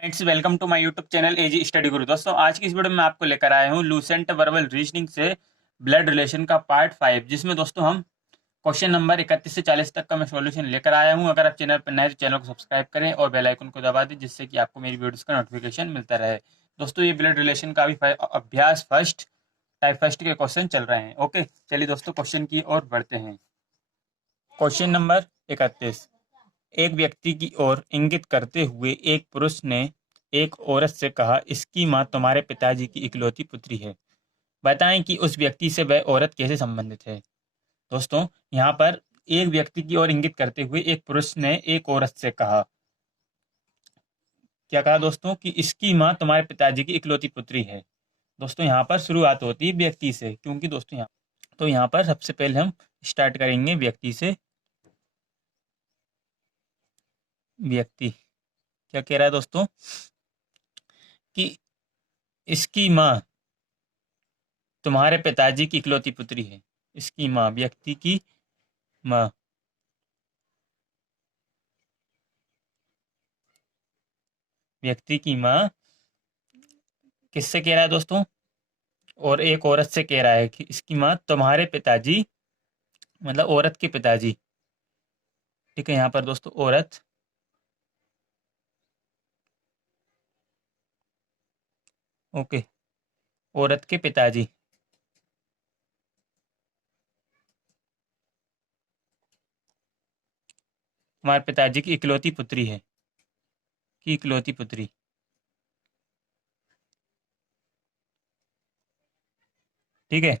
Friends, welcome to my YouTube channel AG study Guru. दोस्तों, आज की इस वीडियो में मैं आपको लेकर आया हूँ लूसेंट वर्बल रीजनिंग से ब्लड रिलेशन का पार्ट 5, जिसमें दोस्तों हम क्वेश्चन नंबर 31 से 40 तक का मैं सॉल्यूशन लेकर आया हूँ। अगर आप चैनल पर नए तो चैनल को सब्सक्राइब करें और बेल आइकन को दबा दें, जिससे कि आपको मेरी वीडियोस का नोटिफिकेशन मिलता रहे। दोस्तों, ये ब्लड रिलेशन का अभी अभ्यास फर्स्ट टाइप फर्स्ट के क्वेश्चन चल रहे हैं। ओके, चलिए दोस्तों क्वेश्चन की ओर बढ़ते हैं। Question number 31। एक व्यक्ति की ओर इंगित करते हुए एक पुरुष ने एक औरत से कहा, इसकी माँ तुम्हारे पिताजी की इकलौती पुत्री है। बताएं कि उस व्यक्ति से वह औरत कैसे संबंधित है। दोस्तों, यहाँ पर एक व्यक्ति की ओर इंगित करते हुए एक पुरुष ने एक औरत से कहा, क्या कहा दोस्तों, कि इसकी माँ तुम्हारे पिताजी की इकलौती पुत्री है। दोस्तों, यहाँ पर शुरुआत होती है व्यक्ति से, क्योंकि दोस्तों यहाँ पर सबसे पहले हम स्टार्ट करेंगे व्यक्ति से। व्यक्ति क्या कह रहा है दोस्तों, कि इसकी माँ तुम्हारे पिताजी की इकलौती पुत्री है। इसकी माँ, व्यक्ति की माँ, व्यक्ति की माँ किससे कह रहा है दोस्तों, और एक औरत से कह रहा है कि इसकी माँ तुम्हारे पिताजी, मतलब औरत के पिताजी। ठीक है, यहाँ पर दोस्तों औरत, ओके, औरत के पिताजी तुम्हारे पिताजी की इकलौती पुत्री है, की इकलौती पुत्री। ठीक है,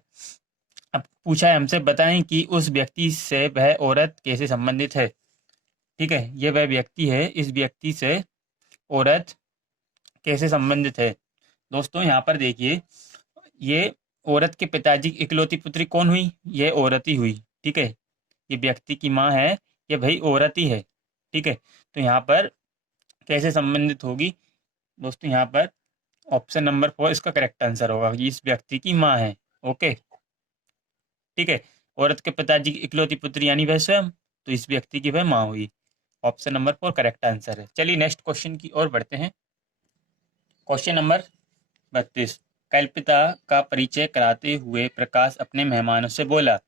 अब पूछा है हमसे, बताएं कि उस व्यक्ति से वह औरत कैसे संबंधित है। ठीक है, ये वह व्यक्ति है, इस व्यक्ति से औरत कैसे संबंधित है। दोस्तों, यहाँ पर देखिए, ये औरत के पिताजी की इकलौती पुत्री कौन हुई, ये औरत ही हुई। ठीक है, ये व्यक्ति की माँ है, ये भाई औरत ही है। ठीक है, तो यहाँ पर कैसे संबंधित होगी दोस्तों, यहाँ पर ऑप्शन नंबर 4 इसका करेक्ट आंसर होगा। ये इस व्यक्ति की माँ है। ओके, ठीक है, औरत के पिताजी की इकलौती पुत्री यानी वह स्वयं, तो इस व्यक्ति की वह माँ हुई। ऑप्शन नंबर 4 करेक्ट आंसर है। चलिए नेक्स्ट क्वेश्चन की ओर बढ़ते हैं। Question number 32। कल्पिता का परिचय कराते हुए प्रकाश अपने मेहमानों से बोला,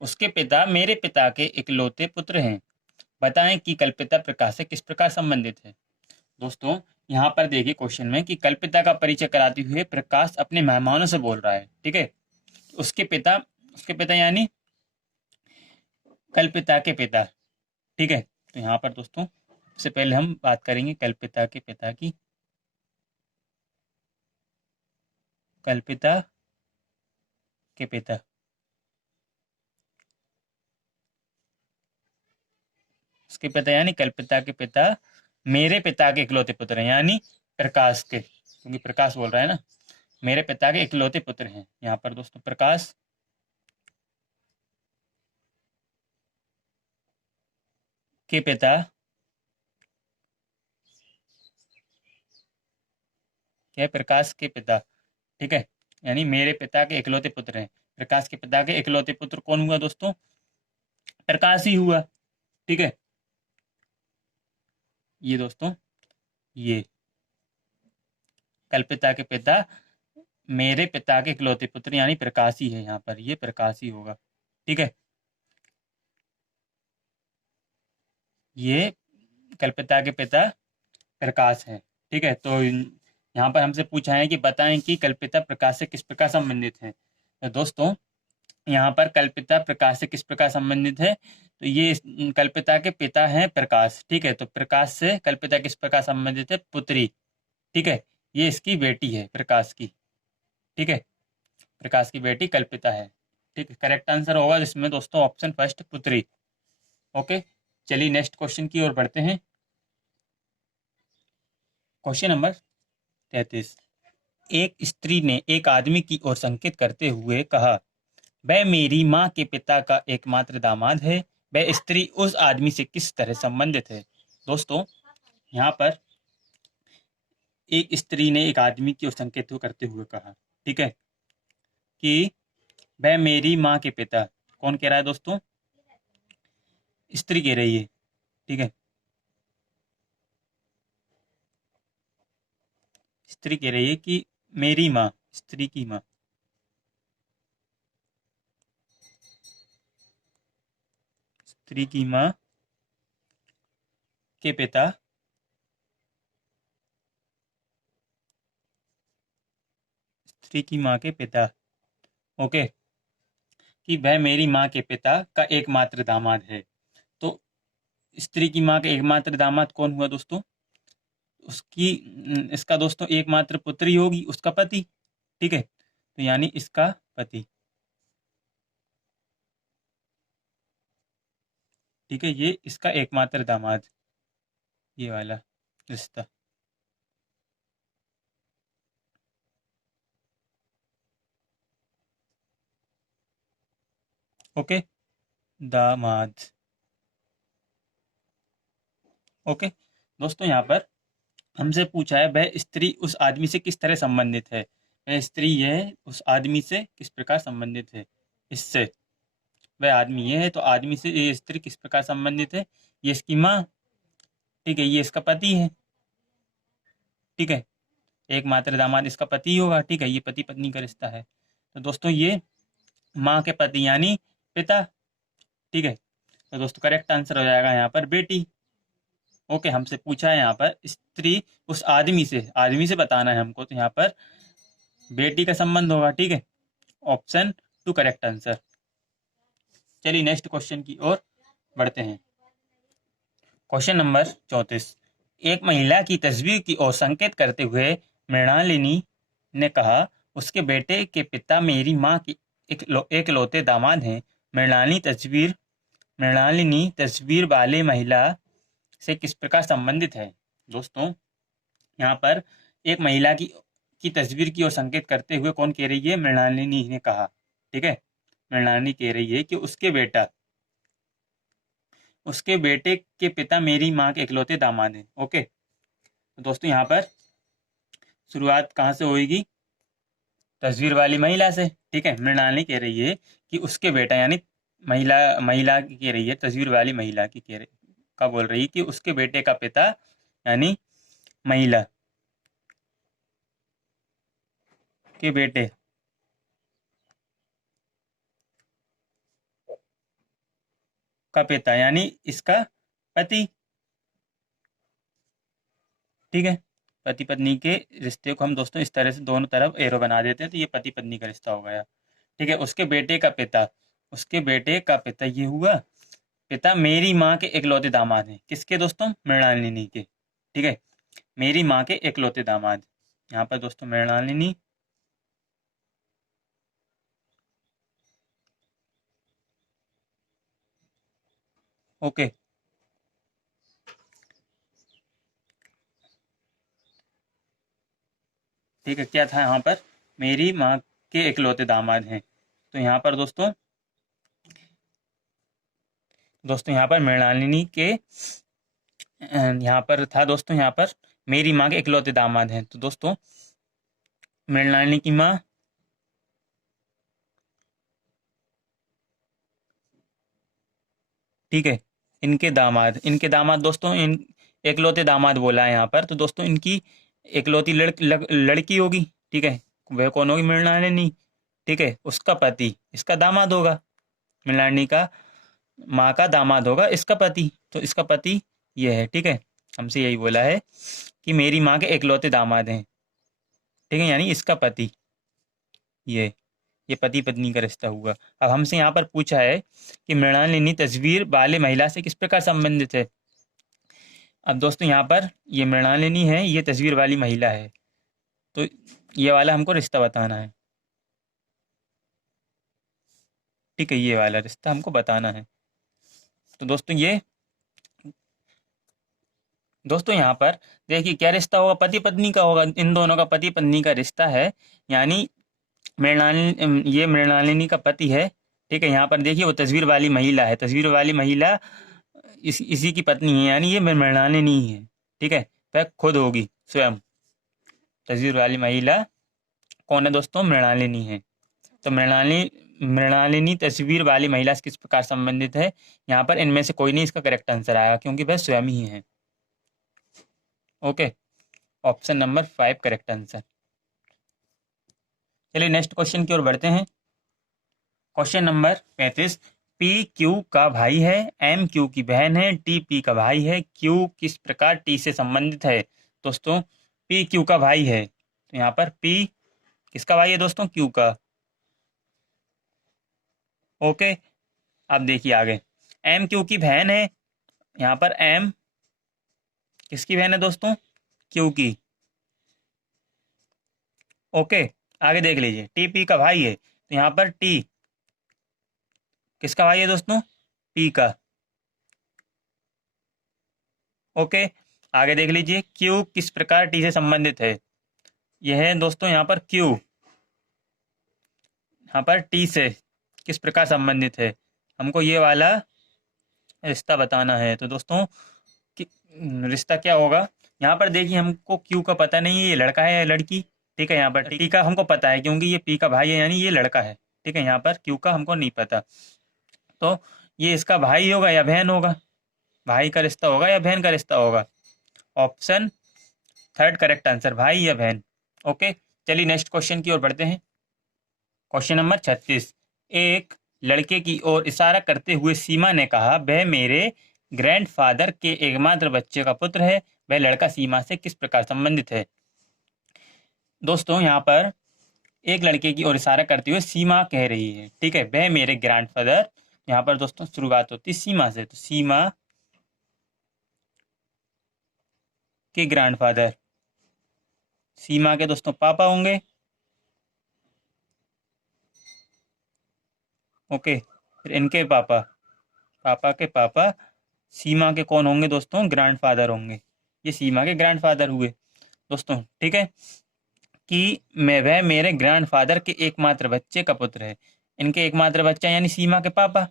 उसके पिता मेरे पिता के इकलौते पुत्र हैं। बताएं कि कल्पिता प्रकाश से किस प्रकार संबंधित है। दोस्तों, यहाँ पर देखिए क्वेश्चन में, कि कल्पिता का परिचय कराते हुए प्रकाश अपने मेहमानों से बोल रहा है। ठीक है, उसके पिता, उसके पिता यानी कल्पिता के पिता। ठीक है, तो यहाँ पर दोस्तों सबसे पहले हम बात करेंगे कल्पिता के पिता की। कल्पिता के पिता, उसके पिता यानी कल्पिता के पिता मेरे पिता के इकलौते पुत्र हैं, यानी प्रकाश के, क्योंकि प्रकाश बोल रहा है ना, मेरे पिता के इकलौते पुत्र हैं। यहाँ पर दोस्तों प्रकाश के पिता, क्या है, प्रकाश के पिता। ठीक है, यानी मेरे पिता के इकलौते पुत्र हैं। प्रकाश के पिता के इकलौते पुत्र कौन हुआ दोस्तों, प्रकाश ही हुआ। ठीक है, ये दोस्तों, ये कल्पिता के पिता मेरे पिता के इकलौते पुत्र यानी प्रकाश ही है। यहाँ पर ये प्रकाश ही होगा। ठीक है, ये कल्पिता के पिता प्रकाश है। ठीक है, तो यहाँ पर हमसे पूछा है कि बताएं कि कल्पिता प्रकाश से किस प्रकार संबंधित है। तो दोस्तों, यहाँ पर कल्पिता प्रकाश से किस प्रकार संबंधित है, तो ये कल्पिता के पिता हैं प्रकाश। ठीक है, तो प्रकाश से कल्पिता किस प्रकार संबंधित है, पुत्री। ठीक है, ये इसकी बेटी है प्रकाश की। ठीक है, प्रकाश की बेटी कल्पिता है। ठीक है, करेक्ट आंसर होगा जिसमें दोस्तों ऑप्शन फर्स्ट, पुत्री। ओके, चलिए नेक्स्ट क्वेश्चन की ओर बढ़ते हैं। Question number 33। एक स्त्री ने एक आदमी की ओर संकेत करते हुए कहा, वह मेरी माँ के पिता का एकमात्र दामाद है। वह स्त्री उस आदमी से किस तरह संबंधित है। दोस्तों, यहाँ पर एक स्त्री ने एक आदमी की ओर संकेत करते हुए कहा, ठीक है, कि वह मेरी माँ के पिता, कौन कह रहा है दोस्तों, स्त्री कह रही है। ठीक है, स्त्री कह रही है कि मेरी माँ, स्त्री की माँ, स्त्री की माँ के पिता स्त्री की माँ के पिता, ओके, कि वह मेरी माँ के पिता का एकमात्र दामाद है। तो स्त्री की माँ का एकमात्र दामाद कौन हुआ दोस्तों? उसकी इसका दोस्तों एकमात्र पुत्री होगी, उसका पति। ठीक है, तो यानी इसका पति। ठीक है, ये इसका एकमात्र दामाद, ये वाला रिश्ता। ओके, दामाद। ओके दोस्तों, यहाँ पर हमसे पूछा है वह स्त्री उस आदमी से किस तरह संबंधित है। वह स्त्री यह उस आदमी से किस प्रकार संबंधित है, इससे। वह आदमी ये है, तो आदमी से ये स्त्री किस प्रकार संबंधित है? ये इसकी माँ। ठीक है, ये इसका पति है। ठीक है, एकमात्र दामाद इसका पति होगा। ठीक है, ये पति पत्नी का रिश्ता है। तो दोस्तों ये माँ के पति यानी पिता। ठीक है, तो दोस्तों करेक्ट आंसर हो जाएगा यहाँ पर बेटी। ओके, हमसे पूछा है यहाँ पर स्त्री उस आदमी से बताना है हमको, तो यहाँ पर बेटी का संबंध होगा। ठीक है, ऑप्शन 2 करेक्ट आंसर। चलिए नेक्स्ट क्वेश्चन की ओर बढ़ते हैं। Question number 34। एक महिला की तस्वीर की ओर संकेत करते हुए मृणालिनी ने कहा, उसके बेटे के पिता मेरी माँ की एकलौते दामाद हैं। मृणालिनी तस्वीर वाले महिला से किस प्रकार संबंधित है? दोस्तों यहाँ पर एक महिला की तस्वीर की ओर संकेत करते हुए कौन कह रही है? मृणालिनी ने कहा। ठीक है, मृणालिनी कह रही है कि उसके बेटे के पिता मेरी माँ के इकलौते दामाद हैं। ओके, तो दोस्तों यहाँ पर शुरुआत कहाँ से होगी? तस्वीर वाली महिला से। ठीक है, मृणालिनी कह रही है कि उसके बेटा यानी महिला की कह रही है, तस्वीर वाली महिला की कह रही का बोल रही है कि उसके बेटे का पिता यानी महिला के बेटे का पिता यानी इसका पति। ठीक है, पति पत्नी के रिश्ते को हम दोस्तों इस तरह से दोनों तरफ एरो बना देते हैं, तो ये पति पत्नी का रिश्ता हो गया। ठीक है, उसके बेटे का पिता ये हुआ पिता मेरी माँ के इकलौते दामाद हैं। किसके दोस्तों? मृणालिनी के। ठीक है, मेरी माँ के इकलौते दामाद, यहाँ पर दोस्तों मृणालिनी। ओके, ठीक है, क्या था यहाँ पर? मेरी माँ के इकलौते दामाद हैं। तो यहाँ पर दोस्तों यहाँ पर मृणालिनी के यहाँ पर था दोस्तों, यहाँ पर मेरी माँ के इकलौते दामाद हैं। तो दोस्तों मृणालिनी की माँ, ठीक है, इनके दामाद दोस्तों एकलौते दामाद बोला है यहाँ पर। तो दोस्तों इनकी एकलौती लड़की होगी। ठीक है, वह कौन होगी? मृणालिनी। ठीक है, उसका पति इसका दामाद होगा। मृणालिनी का माँ का दामाद होगा इसका पति, तो इसका पति ये है। ठीक है, हमसे यही बोला है कि मेरी माँ के एकलौते दामाद हैं। ठीक है, यानी इसका पति ये पति पत्नी का रिश्ता हुआ। अब हमसे यहाँ पर पूछा है कि मृणालिनी तस्वीर वाले महिला से किस प्रकार संबंधित है। अब दोस्तों यहाँ पर ये मृणालिनी है, ये तस्वीर वाली महिला है, तो ये वाला हमको रिश्ता बताना है। ठीक है, ये वाला रिश्ता हमको बताना है। तो दोस्तों यहाँ पर देखिए क्या रिश्ता होगा? पति पत्नी का होगा, इन दोनों का पति पत्नी का रिश्ता है। यानी ये मृणालिनी का पति है। ठीक है, यहाँ पर देखिए वो तस्वीर वाली महिला है, तस्वीर वाली महिला इसी की पत्नी है, यानी ये मृणालिनी है। ठीक है, वह खुद होगी स्वयं। तस्वीर वाली महिला कौन है दोस्तों? मृणालिनी है। तो मृणालिनी तस्वीर वाली महिला से किस प्रकार संबंधित है? यहाँ पर इनमें से कोई नहीं इसका करेक्ट आंसर आएगा, क्योंकि वह स्वयं ही है। Okay, option number 5 correct answer. चलिए नेक्स्ट क्वेश्चन की ओर बढ़ते हैं। Question number 35। पी क्यू का भाई है, एम क्यू की बहन है, टी पी का भाई है, क्यू किस प्रकार टी से संबंधित है। दोस्तों पी क्यू का भाई है, तो यहाँ पर पी किसका भाई है दोस्तों, क्यू का। ओके, अब देखिए आगे। एम क्यू की बहन है, यहाँ पर एम किसकी बहन है दोस्तों, क्यू की। ओके, आगे देख लीजिए। टी पी का भाई है, तो यहाँ पर टी किसका भाई है दोस्तों, पी का। ओके, आगे देख लीजिए। क्यू किस प्रकार टी से संबंधित है, यह है दोस्तों यहाँ पर क्यू यहाँ पर टी से किस प्रकार संबंधित है, हमको ये वाला रिश्ता बताना है। तो दोस्तों कि रिश्ता क्या होगा, यहाँ पर देखिए हमको क्यू का पता नहीं है ये लड़का है या लड़की। ठीक है, यहाँ पर टी का हमको पता है क्योंकि ये पी का भाई है, यानी ये लड़का है। ठीक है, यहाँ पर क्यू का हमको नहीं पता। तो ये इसका भाई होगा या बहन होगा, भाई का रिश्ता होगा या बहन का रिश्ता होगा। ऑप्शन 3 करेक्ट आंसर, भाई या बहन। ओके, चलिए नेक्स्ट क्वेश्चन की ओर बढ़ते हैं। Question number 36। एक लड़के की ओर इशारा करते हुए सीमा ने कहा, वह मेरे ग्रैंडफादर के एकमात्र बच्चे का पुत्र है। वह लड़का सीमा से किस प्रकार संबंधित है। दोस्तों यहाँ पर एक लड़के की ओर इशारा करते हुए सीमा कह रही है, ठीक है, वह मेरे ग्रैंडफादर। यहाँ पर दोस्तों शुरुआत होती है सीमा से, तो सीमा के ग्रैंडफादर, सीमा के दोस्तों पापा होंगे। ओके, फिर इनके पापा, पापा के पापा सीमा के कौन होंगे दोस्तों, ग्रैंडफादर होंगे। ये सीमा के ग्रैंडफादर हुए दोस्तों। ठीक है, कि मैं वह मेरे ग्रैंडफादर के एकमात्र बच्चे का पुत्र है। इनके एकमात्र बच्चा यानी सीमा के पापा।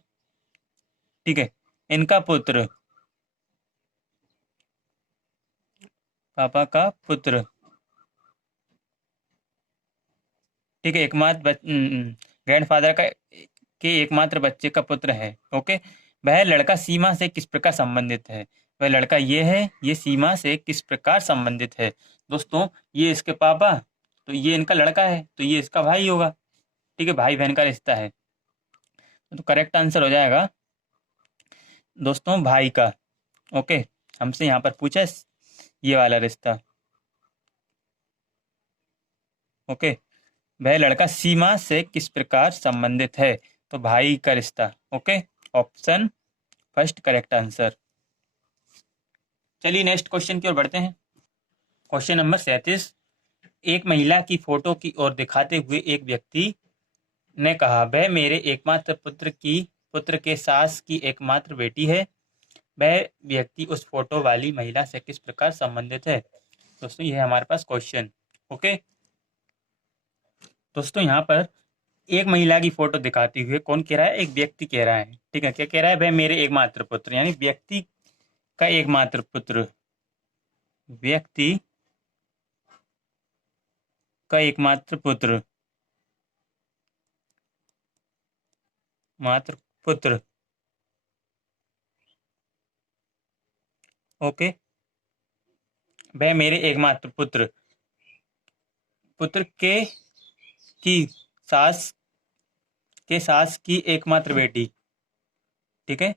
ठीक है, इनका पुत्र, पापा का पुत्र। ठीक है, एकमात्र ग्रैंडफादर का के एकमात्र बच्चे का पुत्र है। ओके, वह लड़का सीमा से किस प्रकार संबंधित है। वह लड़का ये है, ये सीमा से किस प्रकार संबंधित है। दोस्तों ये इसके पापा, तो ये इनका लड़का है, तो ये इसका भाई होगा। ठीक है, भाई बहन का रिश्ता है, तो करेक्ट आंसर हो जाएगा दोस्तों भाई का। ओके, हमसे यहाँ पर पूछा है ये वाला रिश्ता। ओके, वह लड़का सीमा से किस प्रकार संबंधित है, तो भाई का रिश्ता। Okay, option 1 correct answer. चलिए नेक्स्ट क्वेश्चन की ओर बढ़ते हैं। Question number 37। एक महिला की फोटो की ओर दिखाते हुए एक व्यक्ति ने कहा, वह मेरे एकमात्र पुत्र के सास की एकमात्र बेटी है। वह व्यक्ति उस फोटो वाली महिला से किस प्रकार संबंधित है। दोस्तों ये है हमारे पास क्वेश्चन। ओके दोस्तों, यहाँ पर एक महिला की फोटो दिखाते हुए कौन कह रहा है, एक व्यक्ति कह रहा है। ठीक है, क्या कह रहा है, वह मेरे एकमात्र पुत्र, यानी व्यक्ति का एकमात्र पुत्र, व्यक्ति का एकमात्र पुत्र, मात्र पुत्र। ओके, वह मेरे एकमात्र पुत्र, पुत्र की सास सास की एकमात्र बेटी। ठीक है,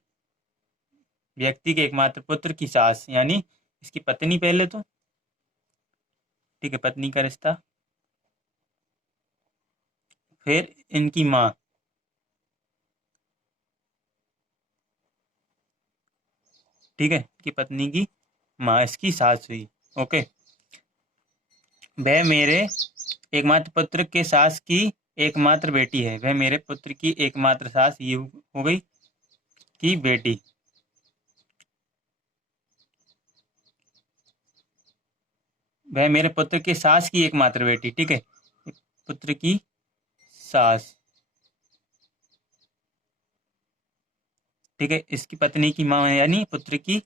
व्यक्ति के एकमात्र पुत्र की सास यानी इसकी पत्नी पहले तो। ठीक है, पत्नी का रिश्ता, फिर इनकी माँ। ठीक है, कि पत्नी की माँ इसकी सास हुई। ओके, वह मेरे एकमात्र पुत्र के सास की एकमात्र बेटी है। वह मेरे पुत्र की एकमात्र सास ये हो गई की बेटी। वह मेरे पुत्र के सास की एकमात्र बेटी। ठीक है, पुत्र की सास। ठीक है, इसकी पत्नी की माँ यानी पुत्र की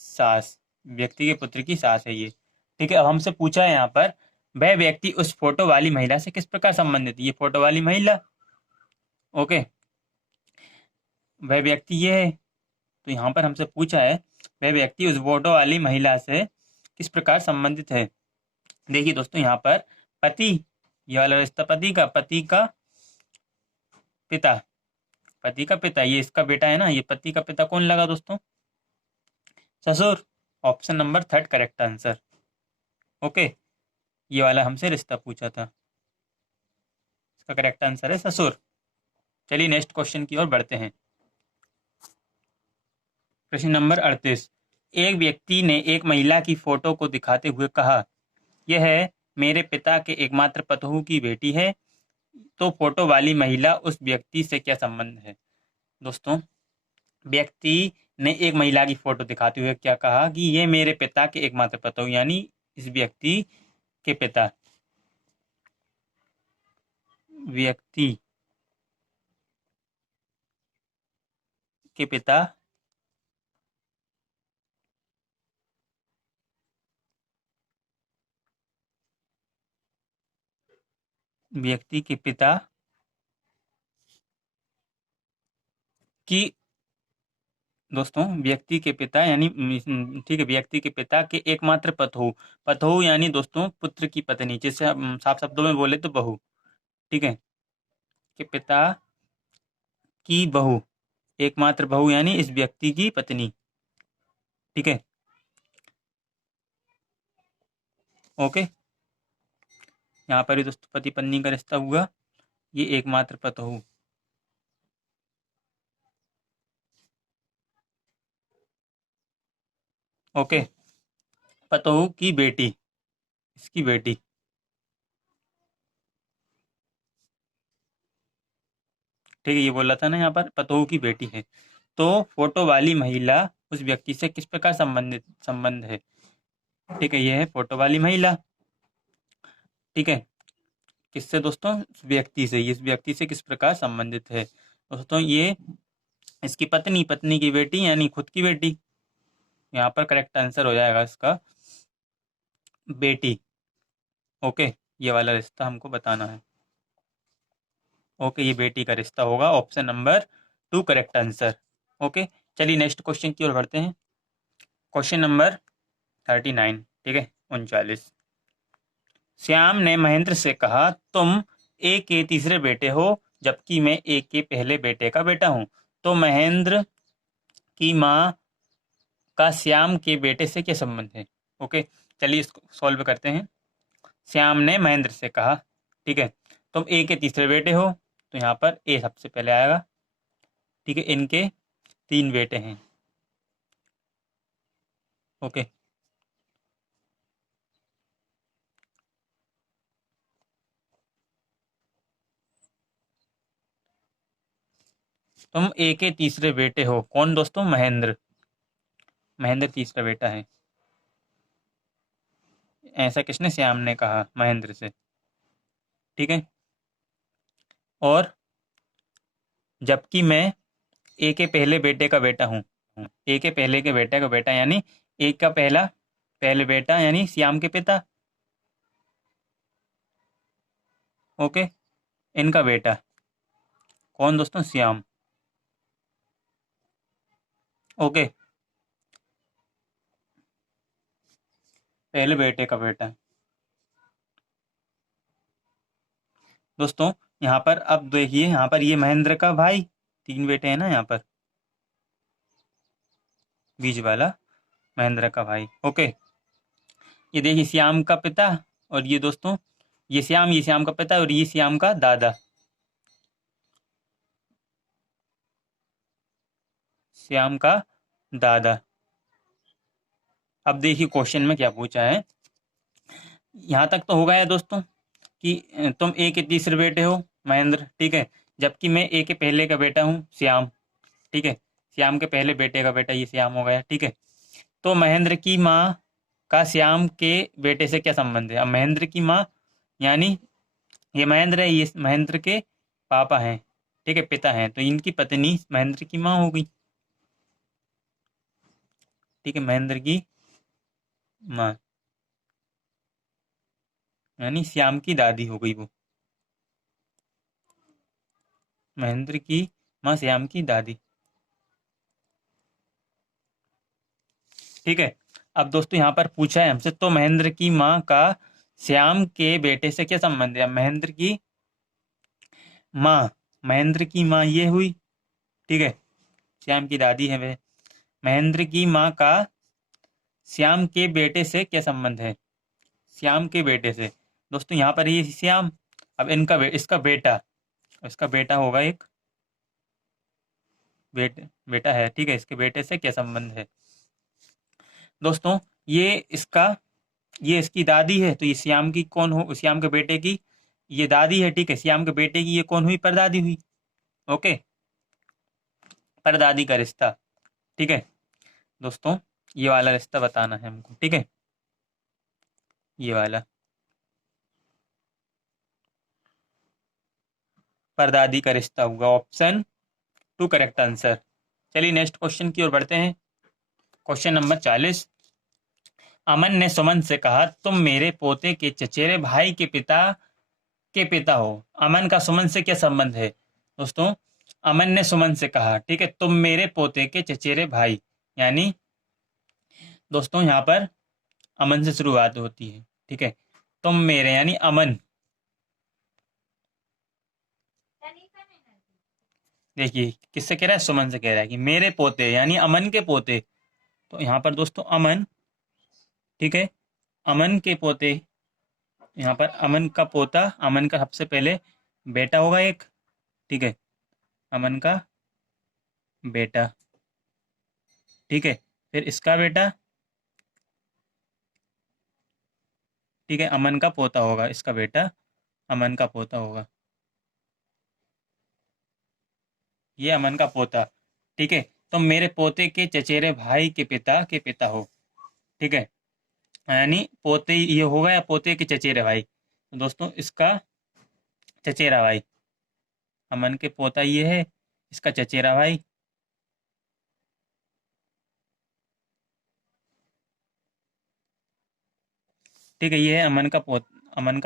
सास, व्यक्ति के पुत्र की सास है ये। ठीक है, अब हमसे पूछा है यहाँ पर, वह व्यक्ति उस फोटो वाली महिला से किस प्रकार संबंधित है। ये फोटो वाली महिला। ओके, वह व्यक्ति ये है, तो यहाँ पर हमसे पूछा है वह व्यक्ति उस फोटो वाली महिला से किस प्रकार संबंधित है। देखिए दोस्तों, यहाँ पर पति, ये वाला रिश्ता पति का पिता, पति का पिता, ये इसका बेटा है ना, ये पति का पिता कौन लगा दोस्तों? ससुर। Option number third correct answer. Okay, ये वाला हमसे रिश्ता पूछा था, इसका करेक्ट आंसर है ससुर। चलिए नेक्स्ट क्वेश्चन की ओर बढ़ते हैं। प्रश्न नंबर 38। एक व्यक्ति ने एक महिला की फोटो को दिखाते हुए कहा, यह मेरे पिता के एकमात्र पतोहू की बेटी है। तो फोटो वाली महिला उस व्यक्ति से क्या संबंध है? दोस्तों, व्यक्ति ने एक महिला की फोटो दिखाते हुए क्या कहा कि ये मेरे पिता के एकमात्र पतोहू, यानी इस व्यक्ति के पिता, व्यक्ति के पिता व्यक्ति के पिता की, दोस्तों व्यक्ति के पिता यानी ठीक है, व्यक्ति के पिता के एकमात्र पतोहू, पतोहू यानी दोस्तों पुत्र की पत्नी, जिसे हम साफ शब्दों में बोले तो बहू, ठीक है, के पिता की बहू, एकमात्र बहू यानी इस व्यक्ति की पत्नी, ठीक है, ओके। यहाँ पर भी दोस्तों पति पत्नी का रिश्ता हुआ, ये एकमात्र पतोहू, ओके, पतोहू की बेटी, इसकी बेटी, ठीक है, ये बोला था ना यहाँ पर पतोहू की बेटी है। तो फोटो वाली महिला उस व्यक्ति से किस प्रकार संबंध है? ठीक है, ये है फोटो वाली महिला, ठीक है, किससे दोस्तों? इस व्यक्ति से, इस व्यक्ति से किस प्रकार संबंधित है दोस्तों? ये इसकी पत्नी, पत्नी की बेटी यानी खुद की बेटी, यहाँ पर करेक्ट आंसर हो जाएगा इसका बेटी, ओके। ये वाला रिश्ता हमको बताना है, ओके, ये बेटी का रिश्ता होगा, option number 2 correct answer, okay. चलिए नेक्स्ट क्वेश्चन की ओर बढ़ते हैं। क्वेश्चन नंबर 39, ठीक है, 39। श्याम ने महेंद्र से कहा, तुम ए के तीसरे बेटे हो, जबकि मैं ए के पहले बेटे का बेटा हूं। तो महेंद्र की माँ का श्याम के बेटे से क्या संबंध है? ओके, चलिए इसको सॉल्व करते हैं। श्याम ने महेंद्र से कहा, ठीक है, तुम ए के तीसरे बेटे हो, तो यहाँ पर ए सबसे पहले आएगा, ठीक है, इनके 3 बेटे हैं, ओके। तुम ए के तीसरे बेटे हो, कौन दोस्तों? महेंद्र, महेंद्र तीसरा बेटा है, ऐसा किसने? श्याम ने कहा महेंद्र से, ठीक है। और जबकि मैं ए के पहले बेटे का बेटा हूँ, ए के पहले के बेटे का बेटा यानी ए का पहले बेटा यानी श्याम के पिता, ओके, इनका बेटा कौन दोस्तों? श्याम, ओके, पहले बेटे का बेटा दोस्तों। यहाँ पर अब देखिए, यहाँ पर ये महेंद्र का भाई, 3 बेटे हैं ना यहाँ पर, बीच वाला महेंद्र का भाई, ओके। ये देखिए श्याम का पिता, और ये दोस्तों ये श्याम का पिता, और ये श्याम का दादा, श्याम का दादा। अब देखिए क्वेश्चन में क्या पूछा है, यहाँ तक तो हो गया दोस्तों कि तुम ए के तीसरे बेटे हो महेंद्र, ठीक है, जबकि मैं ए के पहले का बेटा हूँ श्याम, ठीक है, श्याम के पहले बेटे का बेटा ये श्याम हो गया, ठीक है। तो महेंद्र की माँ का श्याम के बेटे से क्या संबंध है? अब महेंद्र की माँ यानी ये महेंद्र है, ये महेंद्र के पापा हैं, ठीक है, पिता हैं, तो इनकी पत्नी महेंद्र की माँ हो गई, ठीक है, महेंद्र की माँ यानी श्याम की दादी हो गई वो, महेंद्र की माँ श्याम की दादी, ठीक है। अब दोस्तों यहाँ पर पूछा है हमसे, तो महेंद्र की माँ का श्याम के बेटे से क्या संबंध है? महेंद्र की माँ, महेंद्र की माँ ये हुई, ठीक है, श्याम की दादी है वह। महेंद्र की माँ का श्याम के बेटे से क्या संबंध है? श्याम के बेटे से, दोस्तों यहाँ पर ये श्याम, अब इसका बेटा होगा एक, बेटा है, ठीक है, इसके बेटे से क्या संबंध है? दोस्तों ये इसका, ये इसकी दादी है, तो ये श्याम की कौन हो, श्याम के बेटे की ये दादी है, ठीक है, श्याम के बेटे की ये कौन हुई? परदादी हुई। ओके, परदादी का रिश्ता, ठीक है दोस्तों, ये वाला रिश्ता बताना है हमको, ठीक है, ये वाला परदादी का रिश्ता होगा ऑप्शन 2 करेक्ट आंसर। चलिए नेक्स्ट क्वेश्चन की ओर बढ़ते हैं। Question number 40। अमन ने सुमन से कहा, तुम मेरे पोते के चचेरे भाई के पिता हो। अमन का सुमन से क्या संबंध है? दोस्तों अमन ने सुमन से कहा, ठीक है, तुम मेरे पोते के चचेरे भाई, यानी दोस्तों यहाँ पर अमन से शुरुआत होती है, ठीक है, तुम मेरे यानी अमन, देखिए किससे कह रहा है? सुमन से कह रहा है कि मेरे पोते यानी अमन के पोते, तो यहाँ पर दोस्तों अमन, ठीक है, अमन के पोते, यहाँ पर अमन का पोता, अमन का सबसे पहले बेटा होगा एक, ठीक है, अमन का बेटा, ठीक है, फिर इसका बेटा, ठीक है, अमन का पोता होगा, इसका बेटा अमन का पोता होगा, ये अमन का पोता, ठीक है, तो मेरे पोते के चचेरे भाई के पिता हो, ठीक है, यानी पोते ये होगा या पोते के चचेरे भाई, तो दोस्तों इसका चचेरा भाई, अमन के पोता ये है, इसका चचेरा भाई, ठीक है, ये है अमन का पोता, अमन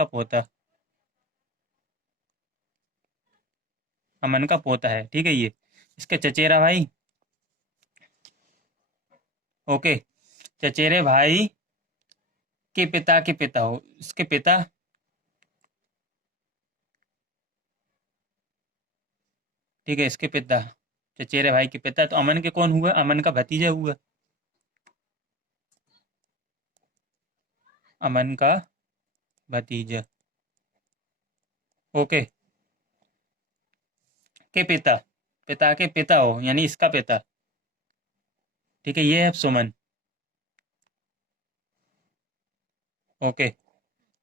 का पोता है, ठीक है, ये इसका चचेरा भाई, ओके, चचेरे भाई के पिता हो, इसके पिता, ठीक है, इसके पिता, चचेरे भाई के पिता, तो अमन के कौन हुआ? अमन का भतीजा हुआ, अमन का भतीजा, ओके, के पिता, पिता के पिता हो यानी इसका पिता, ठीक है, ये है सुमन, ओके।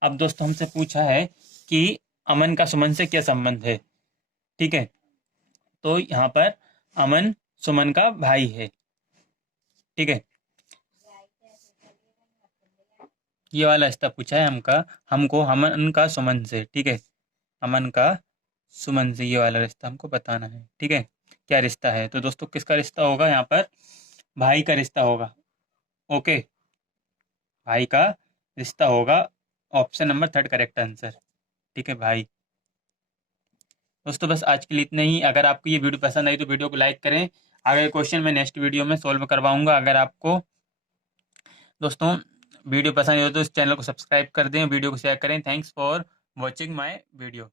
अब दोस्तों हमसे पूछा है कि अमन का सुमन से क्या संबंध है, ठीक है, तो यहाँ पर अमन सुमन का भाई है, ठीक है, ये वाला रिश्ता पूछा है हमको अमन का सुमन से, ठीक है, अमन का सुमन से ये वाला रिश्ता हमको बताना है, ठीक है, क्या रिश्ता है? तो दोस्तों किसका रिश्ता होगा? यहाँ पर भाई का रिश्ता होगा, ओके, भाई का रिश्ता होगा, ऑप्शन नंबर 3 करेक्ट आंसर, ठीक है भाई। दोस्तों बस आज के लिए इतना ही। अगर आपको ये वीडियो पसंद आई तो वीडियो को लाइक करें, आगे क्वेश्चन मैं नेक्स्ट वीडियो में सॉल्व करवाऊंगा। अगर आपको दोस्तों वीडियो पसंद हो तो इस चैनल को सब्सक्राइब कर दें, वीडियो को शेयर करें। Thanks for watching my video.